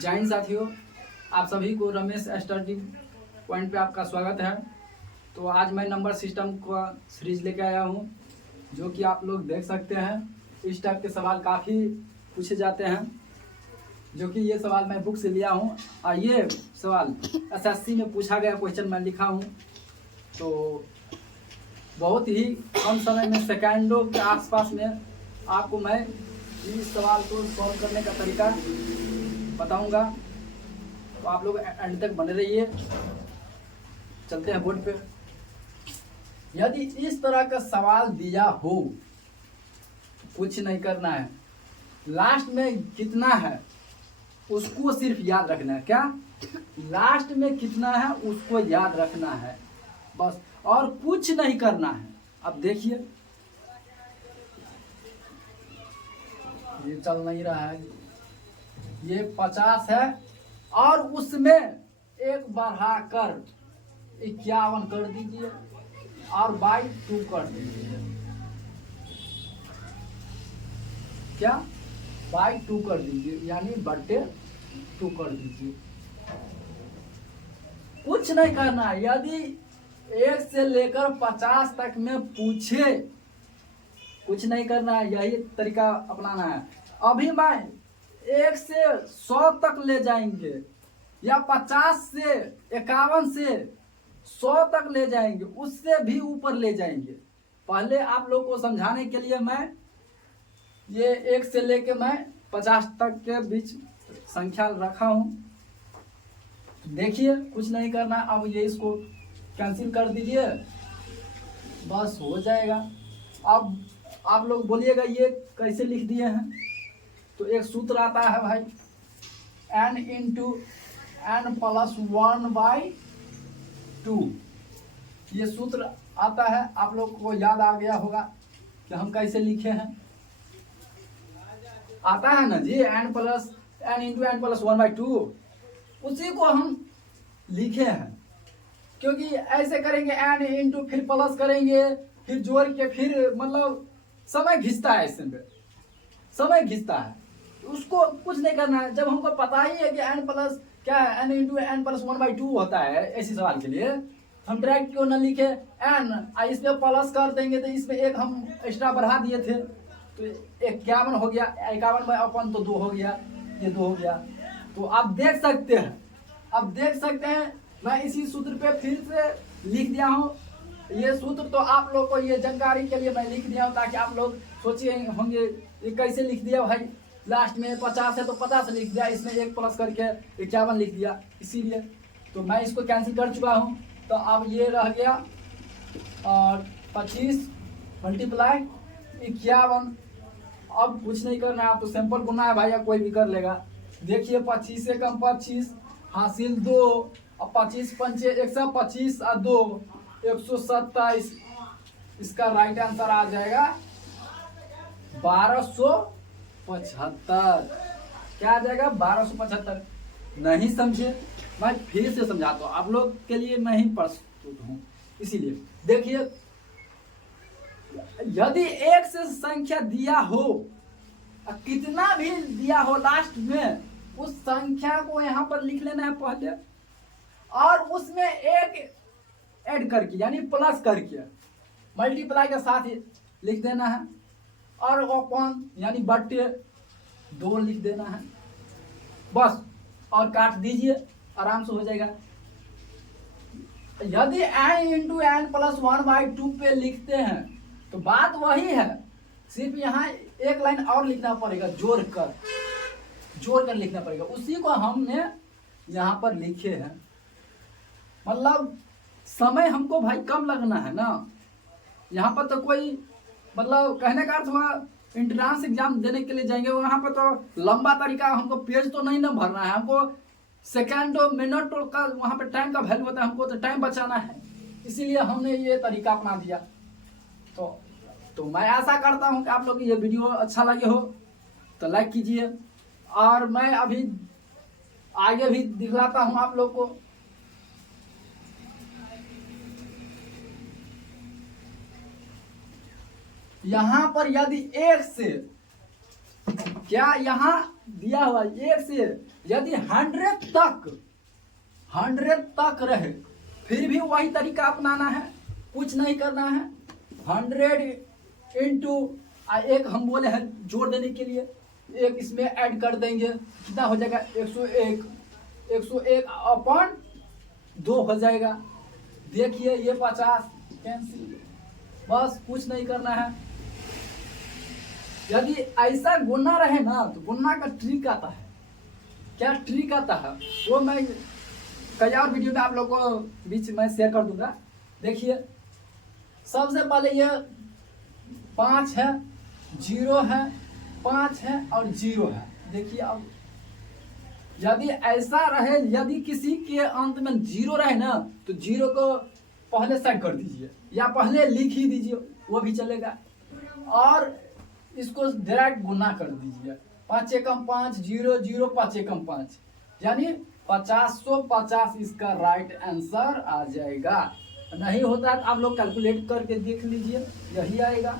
जय हिंद साथियों, आप सभी को रमेश स्टडी पॉइंट पे आपका स्वागत है। तो आज मैं नंबर सिस्टम का सीरीज लेके आया हूँ, जो कि आप लोग देख सकते हैं। इस टाइप के सवाल काफ़ी पूछे जाते हैं, जो कि ये सवाल मैं बुक से लिया हूँ और ये सवाल एसएससी में पूछा गया क्वेश्चन मैं लिखा हूँ। तो बहुत ही कम समय में, सेकेंडों के आसपास में आपको मैं इस सवाल को सॉल्व करने का तरीका बताऊंगा। तो आप लोग एंड तक बने रहिए। चलते हैं बोर्ड पे। यदि इस तरह का सवाल दिया हो, कुछ नहीं करना है, लास्ट में कितना है उसको सिर्फ याद रखना है। क्या लास्ट में कितना है उसको याद रखना है बस, और कुछ नहीं करना है। अब देखिए, ये चल नहीं रहा है, ये 50 है और उसमें एक बढ़ाकर 51 कर दीजिए और बाई 2 कर दीजिए। क्या बाई 2 कर दीजिए, यानी बटे 2 कर दीजिए। कुछ नहीं करना है। यदि 1 से लेकर 50 तक में पूछे, कुछ नहीं करना है, यही तरीका अपनाना है। अभी मैं 1 से 100 तक ले जाएंगे या 50 से 51 से 100 तक ले जाएंगे, उससे भी ऊपर ले जाएंगे। पहले आप लोग को समझाने के लिए मैं ये 1 से लेके मैं 50 तक के बीच संख्या रखा हूं। देखिए, कुछ नहीं करना। अब ये इसको कैंसिल कर दीजिए, बस हो जाएगा। अब आप लोग बोलिएगा ये कैसे लिख दिए हैं। तो एक सूत्र आता है भाई, n इंटू n प्लस 1/2। ये सूत्र आता है, आप लोग को याद आ गया होगा कि हम कैसे लिखे हैं। आता है ना जी, n इंटू n प्लस 1/2, उसी को हम लिखे हैं। क्योंकि ऐसे करेंगे n इंटू फिर प्लस करेंगे, फिर जोड़ के, फिर मतलब समय घिसता है, इसमें समय घिसता है। उसको कुछ नहीं करना है। जब हमको पता ही है कि n प्लस क्या है, n इंटू n प्लस 1/2 होता है ऐसी सवाल के लिए, हम डायरेक्ट क्यों ना लिखे n, इसमें प्लस कर देंगे। तो इसमें एक हम एक्स्ट्रा बढ़ा दिए थे, तो 51 हो गया। 51/2 तो 2 हो गया, ये 2 हो गया। तो आप देख सकते हैं, अब देख सकते हैं, मैं इसी सूत्र पे फिर से लिख दिया हूँ। ये सूत्र तो आप लोग को ये जानकारी के लिए मैं लिख दिया हूँ, ताकि आप लोग सोचिए होंगे ये कैसे लिख दिया भाई। लास्ट में 50 है तो 50 लिख दिया, इसमें 1 प्लस करके 51 लिख दिया, इसीलिए। तो मैं इसको कैंसिल कर चुका हूँ। तो अब ये रह गया और 25 मल्टीप्लाई 51। अब कुछ नहीं करना है, आप तो सिंपल गुना है भाई, या कोई भी कर लेगा। देखिए, 25 से कम 25 हासिल 2, और 25 पंचे 125 और 2 127। इसका राइट आंसर आ जाएगा 1275। क्या आ जाएगा? 1275। नहीं समझे, मैं फिर से समझाता हूँ, आप लोग के लिए मैं ही प्रस्तुत हूँ, इसीलिए। देखिए, यदि 1 से संख्या दिया हो, कितना भी दिया हो, लास्ट में उस संख्या को यहाँ पर लिख लेना है पहले, और उसमें 1 ऐड करके, यानी प्लस करके, मल्टीप्लाई के साथ ही लिख देना है, और अपॉन यानी बट्टे 2 लिख देना है बस, और काट दीजिए, आराम से हो जाएगा। यदि n इंटू n प्लस 1/2 पे लिखते हैं तो बात वही है, सिर्फ यहाँ एक लाइन और लिखना पड़ेगा, जोड़ कर लिखना पड़ेगा। उसी को हमने यहाँ पर लिखे हैं। मतलब समय हमको भाई कम लगना है ना। यहाँ पर तो कोई, मतलब कहने का अर्थ हुआ, इंट्रांस एग्जाम देने के लिए जाएंगे, वहाँ पर तो लंबा तरीका, हमको पेज तो नहीं ना भरना है, हमको सेकेंडों मिनट का वहाँ पे टाइम का वैल्यू होता है, हमको तो टाइम बचाना है, इसीलिए हमने ये तरीका अपना दिया। तो मैं आशा करता हूँ कि आप लोग ये वीडियो अच्छा लगे हो तो लाइक कीजिए, और मैं अभी आगे भी दिखलाता हूँ आप लोग को। यहाँ पर यदि 1 से क्या यहाँ दिया हुआ 1 से यदि 100 तक रहे फिर भी वही तरीका अपनाना है, कुछ नहीं करना है। 100 इंटू एक हम बोले हैं जोड़ देने के लिए, एक इसमें ऐड कर देंगे, कितना हो जाएगा 101 अपॉन 2 हो जाएगा। देखिए ये 50 कैंसिल, बस कुछ नहीं करना है। यदि ऐसा गुना रहे ना तो गुना का ट्रिक आता है। क्या ट्रिक आता है वो मैं कई और वीडियो में आप लोगों को बीच में शेयर कर दूंगा। देखिए सबसे पहले ये 5 है, 0 है, 5 है और 0 है। देखिए अब यदि ऐसा रहे, यदि किसी के अंत में 0 रहे ना तो 0 को पहले साइड कर दीजिए या पहले लिख ही दीजिए, वो भी चलेगा। और इसको डायरेक्ट गुना कर दीजिए, 5 एकम 5, 0 0, 5 एकम 5, यानी 50 इसका राइट आंसर आ जाएगा। नहीं होता है तो आप लोग कैलकुलेट करके देख लीजिए, यही आएगा।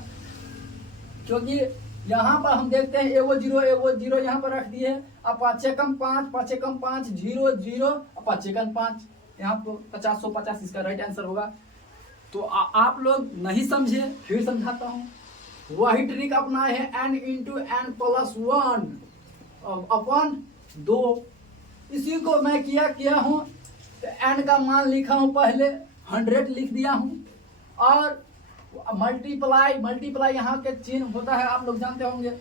क्योंकि यहाँ पर हम देखते हैं एगो 0 यहाँ पर रख दिए। अब 5 एकम 5, 5 एकम 5, 0 0, 5 एकम 5, यहाँ पर 50 इसका राइट आंसर होगा। तो आप लोग नहीं समझे, फिर समझाता हूँ। वही ट्रिक अपनाए है n into n plus 1 upon 2। इसी को मैं किया हूँ, तो n का मान लिखा हूँ, पहले 100 लिख दिया हूँ और मल्टीप्लाई यहाँ के चिन्ह होता है, आप लोग जानते होंगे।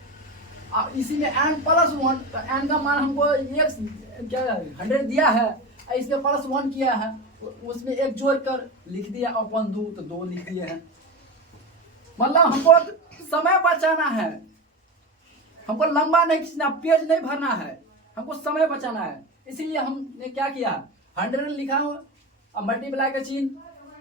इसी में n प्लस 1, तो n का मान हमको 100 दिया है, इसमें प्लस 1 किया है, उसमें 1 जोड़ कर लिख दिया अपॉन 2, तो 2 लिख दिए हैं। मतलब हमको समय बचाना है, हमको लंबा नहीं खींचना, पेज नहीं भरना है, हमको समय बचाना है। इसीलिए हमने क्या किया, 100 लिखा हूँ, अब मल्टीप्लाई का चिन्ह,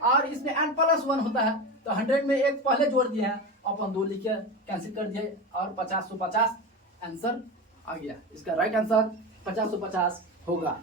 और इसमें n प्लस 1 होता है, तो 100 में 1 पहले जोड़ दिया है, अपन 2 लिख के कैंसिल कर दिया और 50 आंसर आ गया। इसका राइट आंसर 50 होगा।